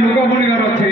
लुगा बुणिगार अच्छे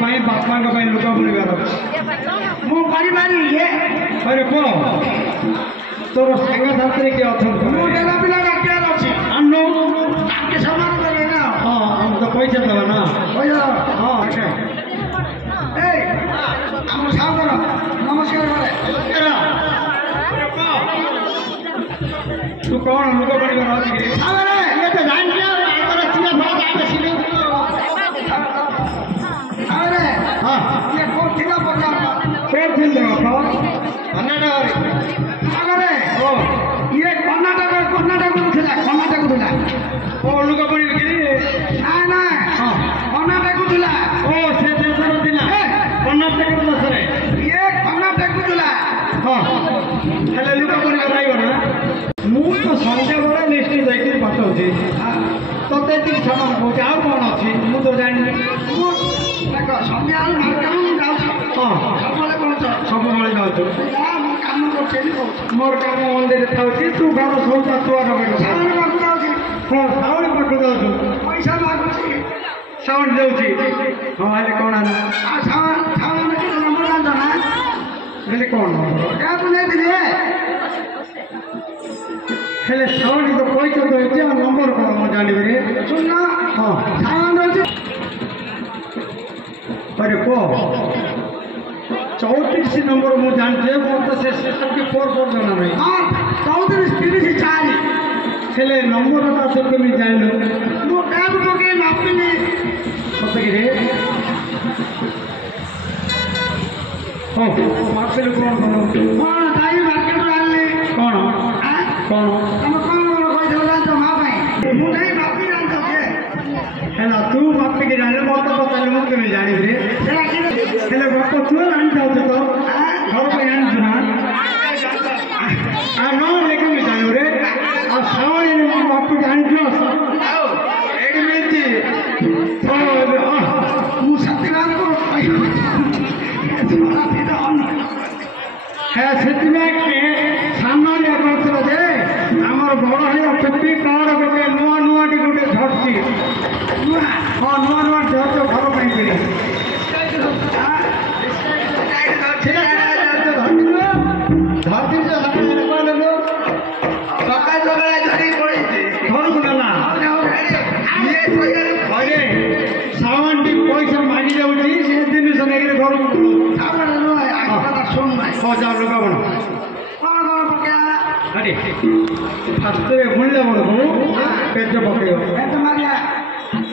माई बापा लुगा बुणिगार अरे पुओ तोर सांग साथी किए अच्छा तो पैसा दबा ना हाँ तू कौन लुगा बुणिगार संध्या बेला लिस्ट जाकर पठाऊँ तोते क्षण कौच आ कौन अच्छी मुझे जानी सब जाऊँ मोर कम मंदिर था तू घर सौदा तुआर हाँ साउंड पाक जाऊँ पैसा साउंड जाऊँगी हाँ हेल्ले कौन हेल्ले कौन हेले साउंड तो पैसा तो नंबर कौन मुझे जानवी सुन हाँ साउंड अरे पुओ 34 नंबर मुझे जानते मोर तो से स्टेशन के फोर जना नहीं हाँ 34 30 4 हेले नंबर का सब के मैं जान लो मो काम को के मापनी पता कि रे हाँ मापे लो कौन दाई मार्केट वाले कौन कौन हम कौन कोई दौड़ा तो मां भाई मुझे मापी जान तो है ना तू मापी के जाने बहुत तो पता नहीं मुझे जानी रे हेले बापा तू आन जाओ तो घर पे आन सुना आ नो लेके मैं जानो रे आ सावणी ने बापू जान जो एक मिनट तो मु सत्यनारायण को है सत्यनारायण के सामान्य करतो जे हमर बड़ है पिपी कार गोटे नुआ नुआ टी गोटे धरती हाँ नुआ नुआ धरतो घर पे पड़ी पैसा मांगी जाऊँगी से जिन घर जाओ लुगा बण अरे फास्ट मुल्य बण पेज पकड़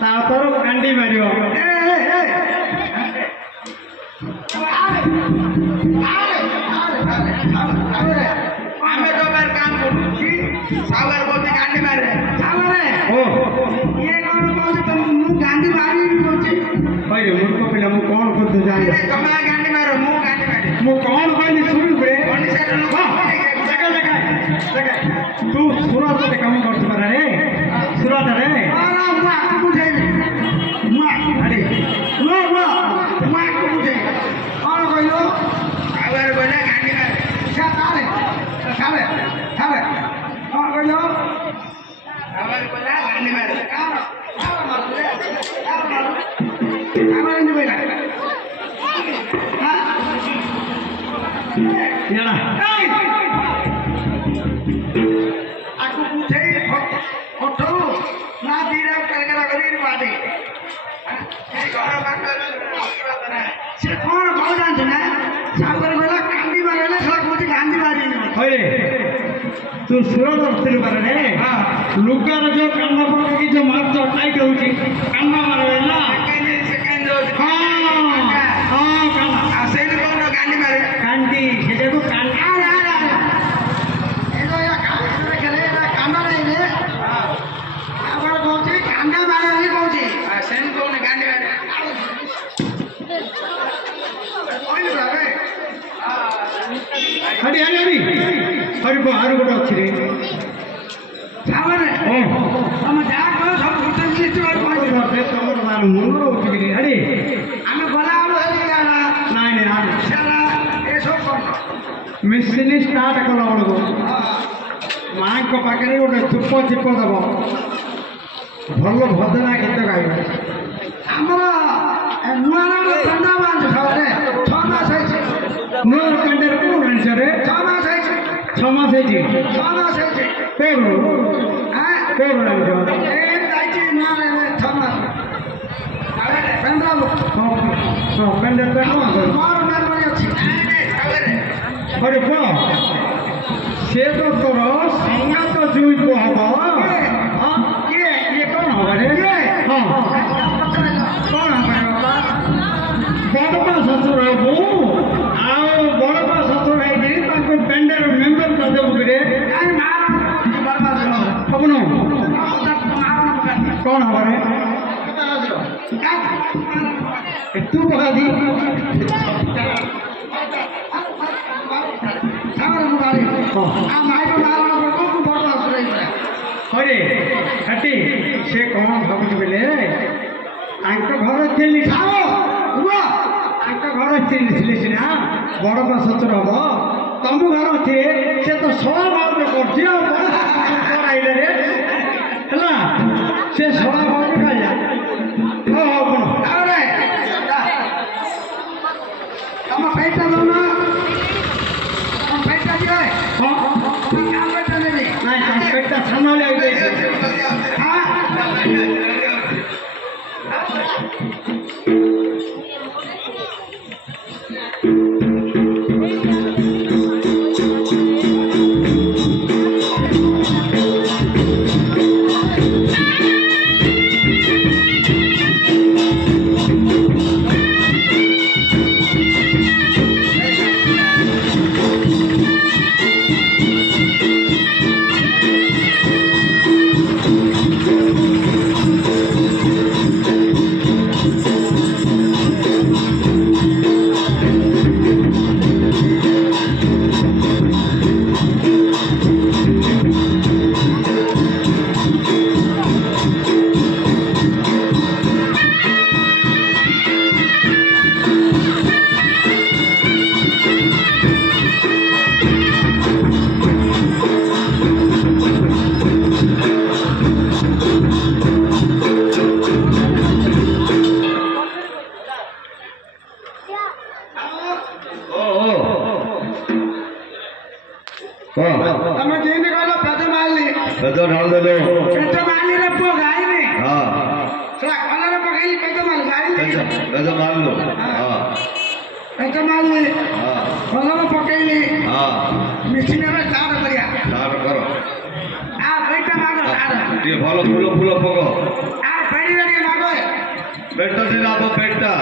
तापर कांडी मार आमे तो बार काम करूची सावर बोती गांडी मारे सावरे ओ ये कौन बोती तुम मु गांडी मारी बोती भाई मूर्ख पिला मु कौन करते जाने तुम गांडी मारो मु गांडी मारे मु कौन कहली सुन बे जगह जगह तू सुरत में काम करत मारे रे सुरत रे हां मु आपको बुझाई मु अरे लो लो मु आपको बुझाई और Yalah. Aku bucai foto na dira kara kari pade. Ini घर बांधल से कौन भाव जानते ना सागर वाला कांदी मारेला सब कुछ गांधी मारी नहीं होय तू सुरो करते बारे हां लुगार जो कान्ना पके की जो मार जो टाइट होची कान्ना मारवे ना सेकंड हां हां कान्ना आसेन कोन गांधी मारे कांदी सेटा को कान्ना एदो या कांदा करे कांदा नहीं रे आवर कोची कांदा मारे नहीं कोची आसेन कोन गांधी मारे हरी हरी हरी बाहर गोटा अछि रे सामने ओ हम जा को सब होटल से चोर तमर बाटे तमर मार मुंडो उठी रे हरी हमें बोला हम हेली जाना नाइ ने आ साला ए सब कर मिशन स्टार्ट कला बडगो मां को पाकरे गोटे चुप चिप दबो भलो भजना गीत गाइबा हमरा नुआरा ठंडा बांध सबरे 6 मास है नोर कंडर को रनसरे 6 मास है 6 मास है 6 मास है पेरो हां पेरो रनजो ए दाइची ना रे 6 मास अरे पेंड्रा लो तो कंडर पे कौन कर मार मार मार अछि अरे पो से तो तोरो संगा तो जुई को हबो हां ये कौन हबो रे हां कौन हबो बड़पा ससुर हबो आओ बड़पा ससुर है जी ताको पेंडर मेंबर कर देबो रे आई मार बर्बाद हो अपनो कौन हबो रे तू बता दी सामने मुगारी आ माई को मारना को को बर्बाद रही पड़ा अरे हटी से कौन भाबुच बेले आंक घर थिली खाओ उवा आंक घर थिली सिना बड़ बा सतर हबो तमु घर थी से तो सवा भाव में करछि आ बड़ आइले रे हला से सवा भाव में खाया हो हो कोन अरे हम पैसा लो ना हम पैसा दिए हां हम पैसा ले ले नहीं हम पेटा संभाले आइले हां તમે જેને કહો પેટે મારલી બધો ઢાળ દેલો પેટે મારલી રે પો ગાય ને હા સલા કલર પકડી પેટે માર ગાય બધો મારલો હા પેટે મારલી હા કલર પકડી હા મિશીન રે તાર કર્યા તાર કરો આ પેટે મારો તાર ଟିକେ ଭଲ ଫୁଲ ଫୁଲ ପକ આ પેડી રે મારો ପେଟ ଦିନ ଆବ ପେଟଟା